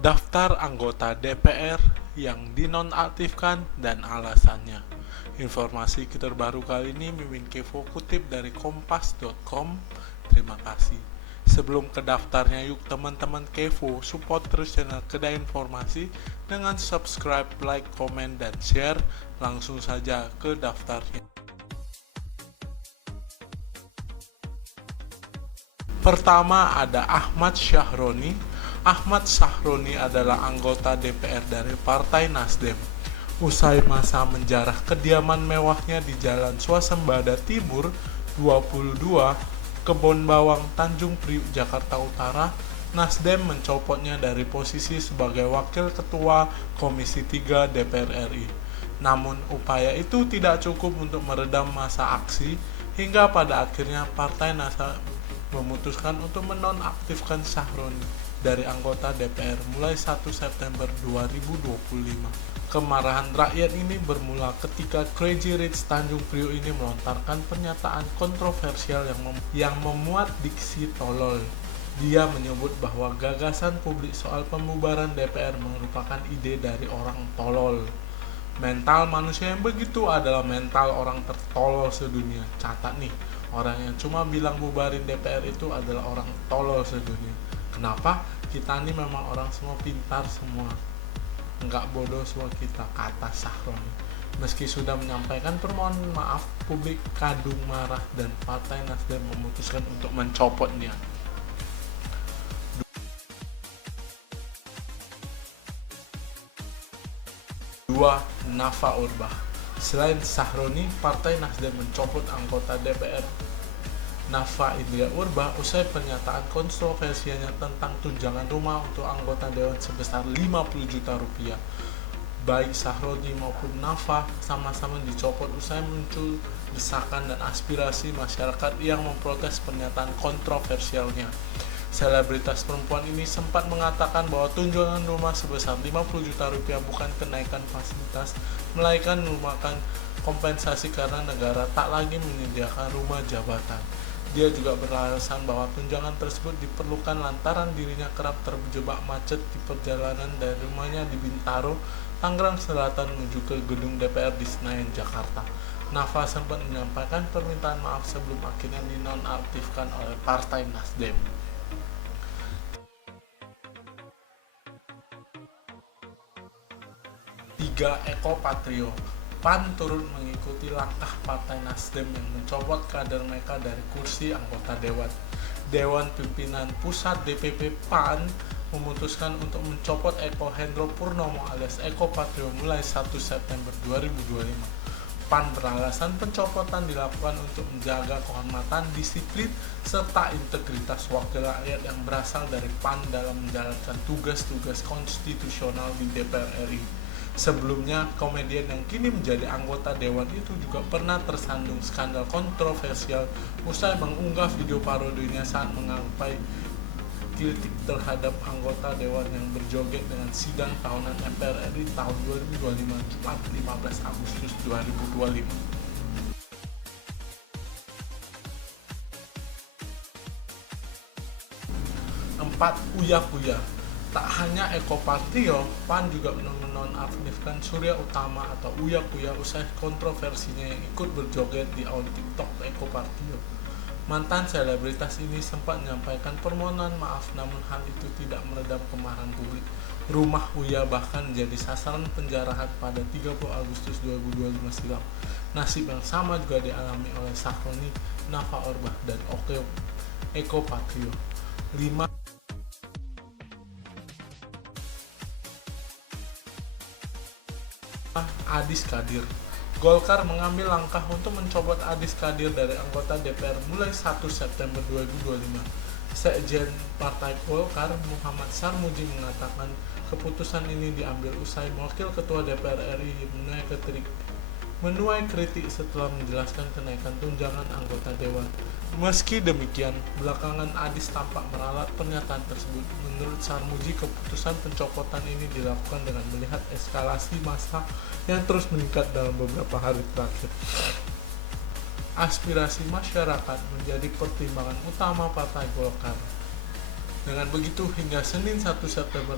Daftar anggota DPR yang dinonaktifkan dan alasannya. Informasi terbaru kali ini Mimin Kevo kutip dari kompas.com. Terima kasih. Sebelum ke daftarnya, yuk teman-teman Kevo support terus channel Kedai Informasi dengan subscribe, like, komen, dan share. Langsung saja ke daftarnya. Pertama ada Ahmad Syahroni. Ahmad Syahroni adalah anggota DPR dari Partai Nasdem. Usai masa menjarah kediaman mewahnya di Jalan Swasembada Timur 22, Kebon Bawang, Tanjung Priuk, Jakarta Utara, Nasdem mencopotnya dari posisi sebagai Wakil Ketua Komisi 3 DPR RI. Namun upaya itu tidak cukup untuk meredam masa aksi, hingga pada akhirnya Partai Nasdem memutuskan untuk menonaktifkan Syahroni dari anggota DPR mulai 1 September 2025. Kemarahan rakyat ini bermula ketika Crazy Rich Tanjung Priok ini melontarkan pernyataan kontroversial yang memuat diksi tolol. Dia menyebut bahwa gagasan publik soal pembubaran DPR merupakan ide dari orang tolol. Mental manusia yang begitu adalah mental orang tertolol sedunia. Catat nih, orang yang cuma bilang bubarin DPR itu adalah orang tolol sedunia. Kenapa? Kita ini memang orang semua pintar semua, nggak bodoh semua kita, kata Syahroni. Meski sudah menyampaikan permohonan maaf, publik kadung marah dan Partai Nasdem memutuskan untuk mencopotnya. 2. Nafa Urbach. Selain Syahroni, Partai Nasdem mencopot anggota DPR Nafa Indria Urbach usai pernyataan kontroversialnya tentang tunjangan rumah untuk anggota dewan sebesar 50 juta rupiah. Baik Syahroni maupun Nafa sama-sama dicopot usai muncul desakan dan aspirasi masyarakat yang memprotes pernyataan kontroversialnya. Selebritas perempuan ini sempat mengatakan bahwa tunjangan rumah sebesar 50 juta rupiah bukan kenaikan fasilitas, melainkan merupakan kompensasi karena negara tak lagi menyediakan rumah jabatan. Dia juga beralasan bahwa tunjangan tersebut diperlukan lantaran dirinya kerap terjebak macet di perjalanan dari rumahnya di Bintaro, Tangerang Selatan menuju ke gedung DPR di Senayan, Jakarta. Nafa sempat menyampaikan permintaan maaf sebelum akhirnya dinonaktifkan oleh Partai Nasdem. 3. Eko Patrio. PAN turut mengikuti langkah Partai Nasdem yang mencopot kader mereka dari kursi anggota Dewan. Dewan Pimpinan Pusat DPP PAN memutuskan untuk mencopot Eko Hendro Purnomo alias Eko Patrio mulai 1 September 2025. PAN beralasan pencopotan dilakukan untuk menjaga kehormatan, disiplin, serta integritas wakil rakyat yang berasal dari PAN dalam menjalankan tugas-tugas konstitusional di DPR RI. Sebelumnya, komedian yang kini menjadi anggota dewan itu juga pernah tersandung skandal kontroversial usai mengunggah video parodinya saat mengangkai kritik terhadap anggota dewan yang berjoget dengan sidang tahunan MPR RI tahun 2025 Jumat 15 Agustus 2025. 4. Uya-Kuya. Tak hanya Eko Patrio, PAN juga menonaktifkan Surya Utama atau Uya-Kuya usai kontroversinya yang ikut berjoget di akun TikTok Eko Patrio. Mantan selebritas ini sempat menyampaikan permohonan maaf, namun hal itu tidak meredam kemarahan publik. Rumah Uya bahkan menjadi sasaran penjarahan pada 30 Agustus 2025 silam. Nasib yang sama juga dialami oleh Syahroni, Nafa Urbach, dan Eko Patrio. 5. Adis Kadir. Golkar mengambil langkah untuk mencopot Adis Kadir dari anggota DPR mulai 1 September 2025. Sekjen Partai Golkar Muhammad Sarmuji mengatakan keputusan ini diambil usai Wakil Ketua DPR RI menuai kritik setelah menjelaskan kenaikan tunjangan anggota dewan. Meski demikian, belakangan Adis tampak meralat pernyataan tersebut. Menurut Sarmuji, keputusan pencopotan ini dilakukan dengan melihat eskalasi massa yang terus meningkat dalam beberapa hari terakhir. Aspirasi masyarakat menjadi pertimbangan utama Partai Golkar. Dengan begitu, hingga Senin 1 September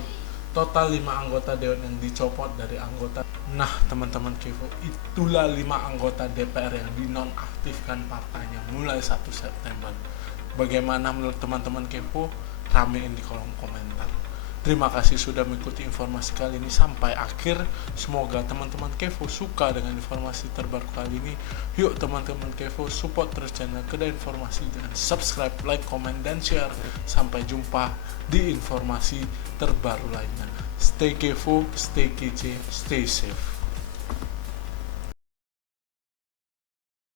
Total 5 anggota Dewan yang dicopot dari anggota. Nah teman-teman Kevo, itulah 5 anggota DPR yang dinonaktifkan partainya mulai 1 September. Bagaimana menurut teman-teman Kevo? Ramein di kolom komentar. Terima kasih sudah mengikuti informasi kali ini sampai akhir. Semoga teman-teman Kevo suka dengan informasi terbaru kali ini. Yuk teman-teman Kevo, support terus channel Kedah Informasi dengan subscribe, like, komen, dan share. Sampai jumpa di informasi terbaru lainnya. Stay Kevo, stay kece, stay safe.